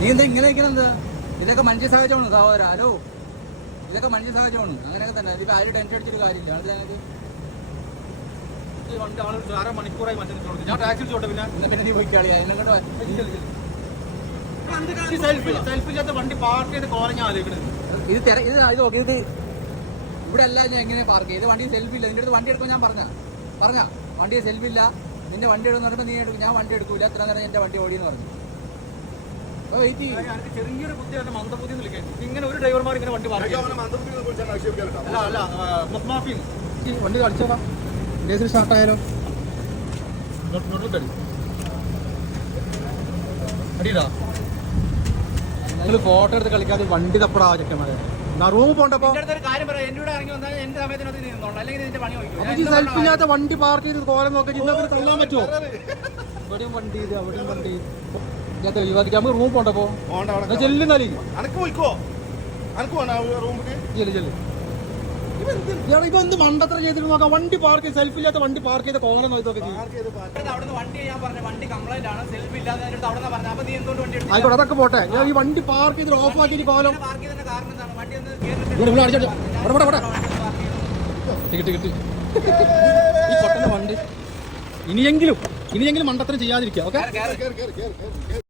നീ എന്താ ഇങ്ങനെ നിൽക്കണം എന്താ ഇതൊക്കെ മനുഷ്യ സാഹചര്യമാണ് സഹോദര ആരോ ഇതൊക്കെ മനുഷ്യ സാഹചര്യമാണ് അങ്ങനെയൊക്കെ തന്നെ. ഇപ്പൊ ആരും ടെൻഷൻ അടിച്ചിട്ട് കാര്യമില്ല. അതിനകത്ത് വണ്ടി അര മണിക്കൂറായി മനുഷ്യൻ ഞാൻ ടാക്സി പിന്നെ? പിന്നെ നീ പോയി കളി സെൽഫി വണ്ടി പാർക്ക് ചെയ്ത് കോലഞ്ഞ ആലോചിക്കണത്. ഇത് തിര ഇത് ഇത് നോക്കി ഇത് ഇവിടെ അല്ല ഞാൻ എങ്ങനെ പാർക്ക് ചെയ്ത് വണ്ടി സെൽഫി ഇല്ല. നിന്റെ അടുത്ത് വണ്ടി എടുക്കാൻ ഞാൻ പറഞ്ഞ പറഞ്ഞ വണ്ടി സെൽഫി ഇല്ല. നിന്റെ വണ്ടി എടുക്കുന്ന പറയുമ്പോൾ നീ എടുക്കും. ഞാൻ വണ്ടി എടുക്കൂല. എത്ര നേരം എന്റെ വണ്ടി ഓടിയെന്ന് പറഞ്ഞു. ചെറിയൊരു മന്ദബുദ്ധി വിളിക്കാൻ. ഇങ്ങനെ ഒരു ഡ്രൈവർമാർ ഇങ്ങനെ വണ്ടി അല്ല അല്ല വണ്ടി സ്റ്റാർട്ട് ആയാലോ അടിയിടാ. നിങ്ങൾ ഫോട്ടോ എടുത്ത് കളിക്കാതെ വണ്ടി തപ്പടാ ചെക്കന്മാരെ. റൂം പോണ്ടപ്പോ എന്റെ അടുത്തൊരു കാര്യം പറയാം. എന്റെ ഇറങ്ങി വന്നാൽ എന്റെ സമയത്തിനകത്ത് നീ അല്ലെങ്കിൽ നിന്റെ പണി അപ്പൊ ഈ സെൽഫി ഇല്ലാത്ത വണ്ടി പാർക്ക് ചെയ്ത് കോലം നോക്കി തള്ളാൻ പറ്റുമോ ഇവിടെയും വണ്ടി ഇത് അവിടെയും വണ്ടി ഇല്ലാത്ത വിവാദിക്കാം നമുക്ക് റൂം പോണ്ടപ്പോ ചെല്ലു നലി അനക്ക് പോയിക്കോ? അനക്ക് പോണ റൂമിക്ക് ചെല്ലു ചെല്ലു. ഇപ്പൊ എന്ത് മണ്ടത്ര ചെയ്തിട്ട് നോക്കാം വണ്ടി പാർക്ക് ചെയ്ത് സെൽഫ് ഇല്ലാത്ത വണ്ടി പാർക്ക് ചെയ്ത കോലം നോക്കി ചെയ്യും. പാർക്ക് ചെയ്ത് പാർക്ക് വണ്ടി ഞാൻ പറഞ്ഞു വണ്ടി കംപ്ലൈന്റ് ആണ്. സെൽഫ് ഇല്ലാതെ അവിടെ നിന്ന് പറഞ്ഞു. അപ്പൊ നീ എന്തുകൊണ്ട് വണ്ടി എടുത്തു ആയിക്കോട്ടെ അതൊക്കെ പോട്ടെ. ഞാൻ ഈ വണ്ടി പാർക്ക് ചെയ്ത് ഓഫ് ആക്കിയിട്ട് കോലം പാർക്ക് ചെയ്തതിന്റെ കാരണം എന്താണ്? വണ്ടി ഒന്ന് ഇവിടെ ഇവിടെ അടിച്ചോ ഇവിടെ ഇവിടെ ഇവിടെ. കേറിട്ട് കിട്ടി കിട്ടി. ഈ പൊട്ടന്റെ വണ്ടി. ഇനിയെങ്കിലും ഇനിയെങ്കിലും മണ്ടത്തരം ചെയ്യാതിരിക്കുക ഓക്കെ? കേറ് കേറ് കേറ് കേറ്.